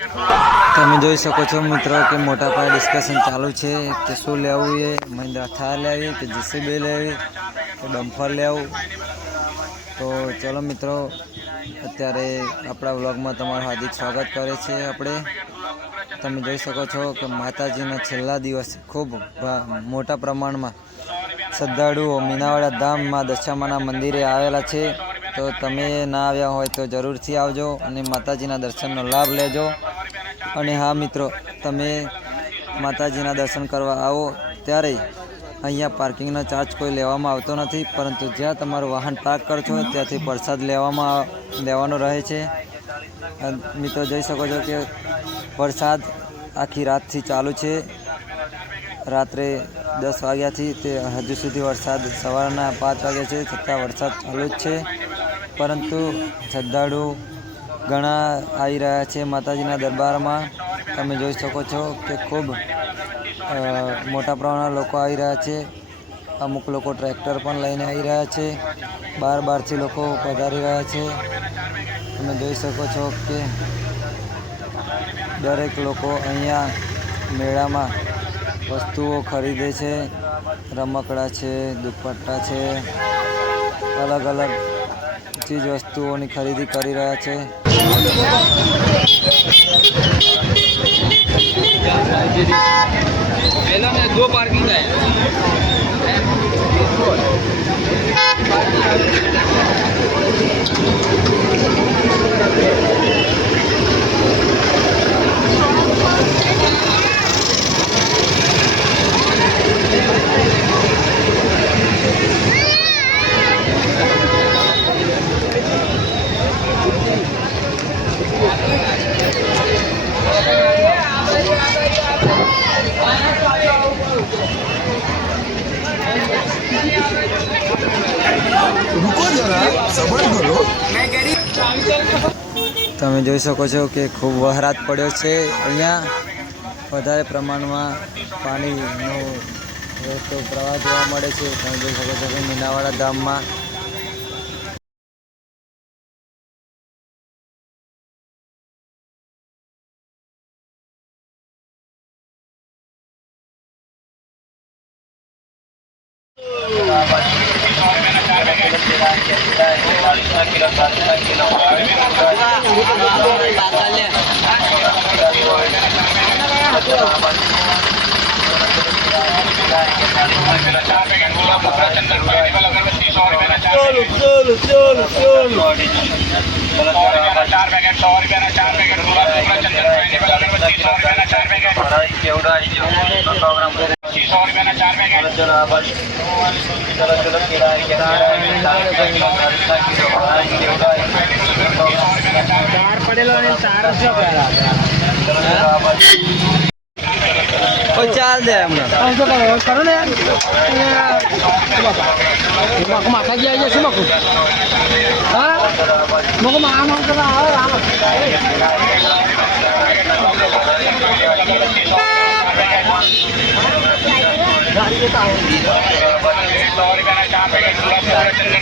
તમે જોઈ શકો છો મિત્રો કે મોટા પાયે ડિસ્કશન ચાલુ છે કે શું લેવું એ મહિન્દ્રા થાર લેવી કે જેસીબી લેવી કે ડમ્ફર લેવું. તો ચલો મિત્રો, અત્યારે આપણા વ્લોગમાં તમારું હાર્દિક સ્વાગત કરે છે. તમે જોઈ શકો છો કે માતાજીના છેલ્લા દિવસે ખૂબ મોટા પ્રમાણમાં શ્રદ્ધાળુઓ મીનાવાડા ધામમાં દશામાના મંદિરે આવેલા છે. તો તમે ના આવ્યા હોય તો જરૂરથી આવજો અને માતાજીના દર્શનનો લાભ લેજો. અને હા મિત્રો, તમે માતાજીના દર્શન કરવા આવો ત્યારે અહીંયા પાર્કિંગનો ચાર્જ કોઈ લેવામાં આવતો નથી, પરંતુ જ્યાં તમારું વાહન પાર્ક કરશો ત્યાંથી પ્રસાદ લેવાનો રહે છે. મિત્રો જોઈ શકો છો કે વરસાદ આખી રાતથી ચાલુ છે. રાત્રે 10 વાગ્યાથી તે હજુ સુધી વરસાદ સવારના 5 વાગ્યા છે, છતાં વરસાદ ચાલુ જ છે. પરંતુ શ્રદ્ધાળુ ઘણા આવી રહ્યા છે માતાજીના દરબારમાં. તમે જોઈ શકો છો કે ખૂબ મોટા પ્રમાણમાં લોકો આવી રહ્યા છે. અમુક લોકો ટ્રેક્ટર પણ લઈને આવી રહ્યા છે. બહારથી લોકો પધારી રહ્યા છે. તમે જોઈ શકો છો કે દરેક લોકો અહીંયા મેળામાં વસ્તુઓ ખરીદે છે. રમકડા છે, દુપટ્ટા છે, અલગ અલગ ચીજ વસ્તુઓની ખરીદી કરી રહ્યા છે. पहला में 2 पार्किंग है। તમે જોઈ શકો છો કે ખૂબ વરસાદ પડ્યો છે. અહીંયા વધારે પ્રમાણમાં પાણીનો રસ્તો પ્રવાહ જોવા મળે છે. તમે જોઈ શકો છો કે મીનાવાડા ધામમાં ચાલ દે કરો ને માખા ગયા છે શું માખું હા મકો આમ કરવા આવે ₹100 का 4 पैकेट